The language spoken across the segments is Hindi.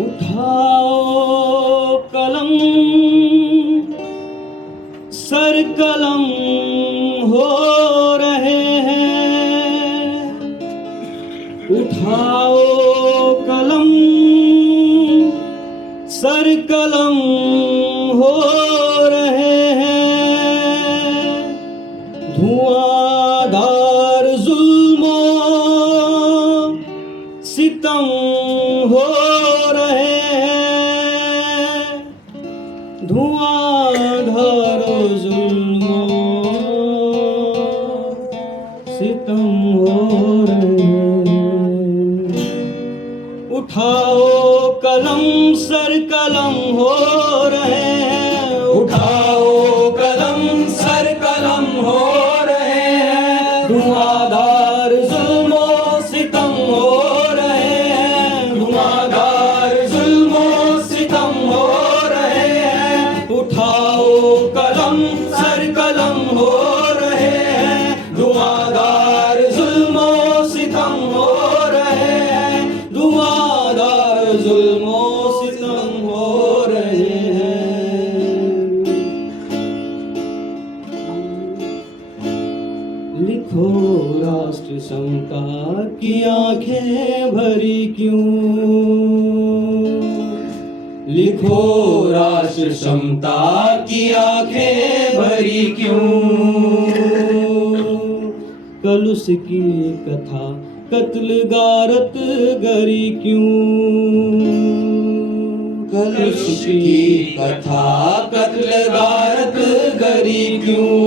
उठाओ कलम सर कलम हो रहे हैं। उठाओ कलम सर कलम हो रहे हैं। धुआंधार जुल्मों सितम हो रहे हैं। धुआंधार जुल्मों सितम हो रहे हैं। उठाओ कलम सर कलम हो रहे हैं। उठाओ कलम सर कलम हो रहे हैं। धुआंधार जुल्मों सितम हो रहे हैं। धुआंधार जुल्मों सितम हो रहे हैं। उठाओ कलम सर कलम हो रहे हैं। धुआंधार जुल्मों सितम हो रहे हैं। धुआंधार जुल्मों सितम हो रहे हैं। लिखो राष्ट्र समता की आंखें भरी क्यों। लिखो राष्ट्र क्षमता की आंखें भरी क्यों। कलुष की कथा कत्ल गारत गरी क्यों। कलुष की कथा कत्ल गारत गरी क्यों।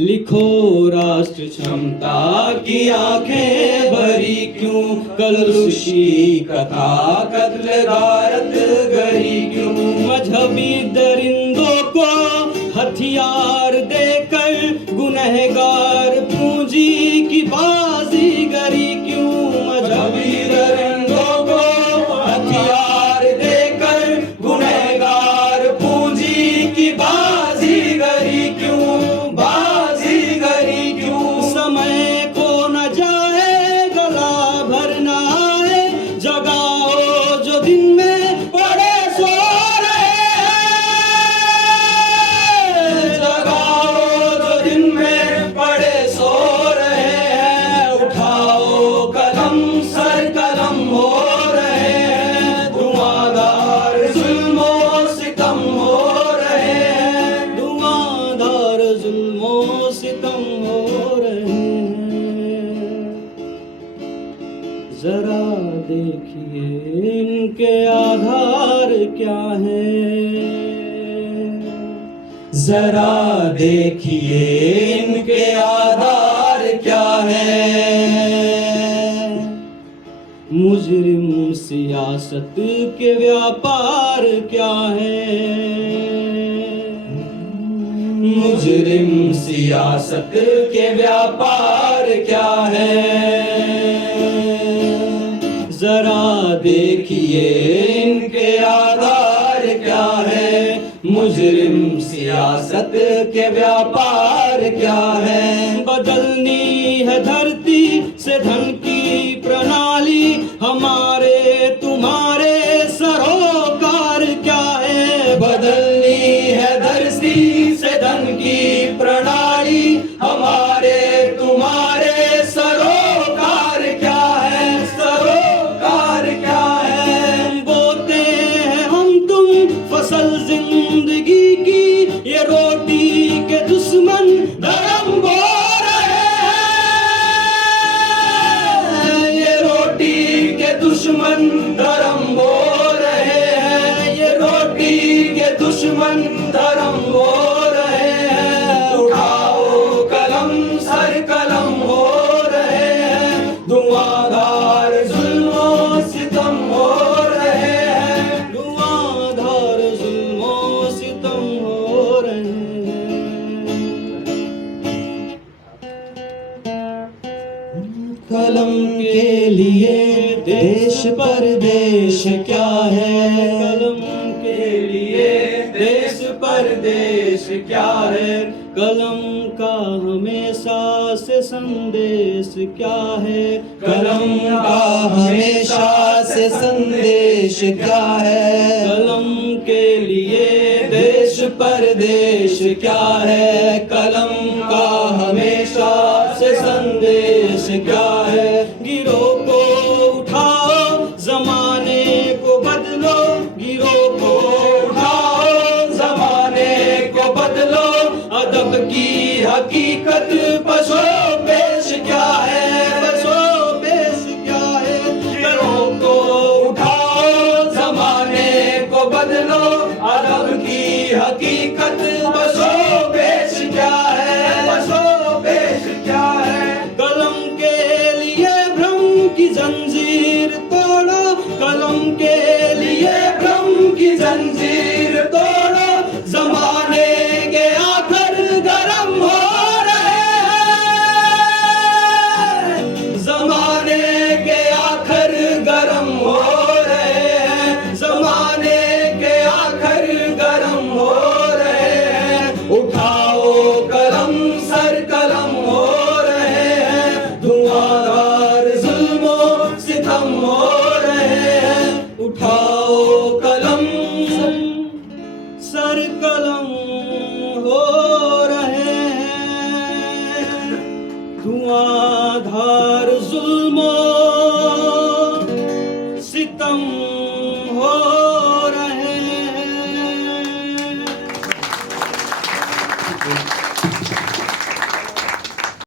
लिखो राष्ट्र क्षमता की आंखें भरी क्यों। कलुष की कथा कत्ल गारत गरी क्यों। मजहबी दरिंदों को हथियार देकर गुनहगार पूंजी की बाजीगरी क्यों। मजहबी दरिंदों को हथियार देकर गुनहगार पूंजी की बाजीगरी क्यों। बाजीगरी क्यों। समय को न जाए गला भरना आए। जगाओ जो दिन में पड़े सो रहे हैं। जगाओ जो दिन में पड़े सो रहे हैं। उठाओ कलम सर कलम हो रहे हैं। धुआंधार जुल्मों सितम हो रहे हैं। धुआंधार जुल्मों सितम हो रहे हैं। जरा देखिए इनके आधार क्या है। जरा देखिए इनके आधार क्या है। मुजरिम सियासत के व्यापार क्या है। मुजरिम सियासत के व्यापार क्या है। जरा देखिए इनके आधार क्या है। मुजरिम सियासत के व्यापार क्या है। बदलनी है धरती से धन की प्रणाली। हमारे तुम्हारे सरोकार क्या है। बदलनी है धरती से धन की प्रणाली। हमारे तुम्हारे सरोकार क्या है। सरोकार क्या है। बोते हैं हम तुम फसल जिंदगी की। ये रोटी के दुश्मन धर्म बो रहे हैं। ये रोटी के दुश्मन धर्म बो रहे हैं। ये रोटी के दुश्मन धर्म बो रहे हैं। उठाओ कलम सर कलम हो रहे हैं। धुआंधार जुल्मों सितम हो रहे हैं। धुआंधार जुल्मों सितम हो रहे हैं। कलम के लिए देश परदेश क्या है। कलम के लिए देश परदेश क्या है। कलम का हमेशा से संदेश क्या है। कलम का हमेशा संदेश क्या है? कलम के लिए देश परदेश क्या है? कलम का हमेशा से संदेश क्या है? गिरोह को उठाओ, जमाने को बदलो, गिरोह को उठाओ, जमाने को बदलो, अदब की हकीकत पसो पेश क्या है? बसो पेश क्या है? गिरोह को उठाओ, जमाने को बदलो, अदब की हकीकत बसो पेश क्या है? बसो पेश क्या है? कलम के लिए भ्रम की जंजीर तोड़ो, कलम के लिए ये भ्रम की जंजीर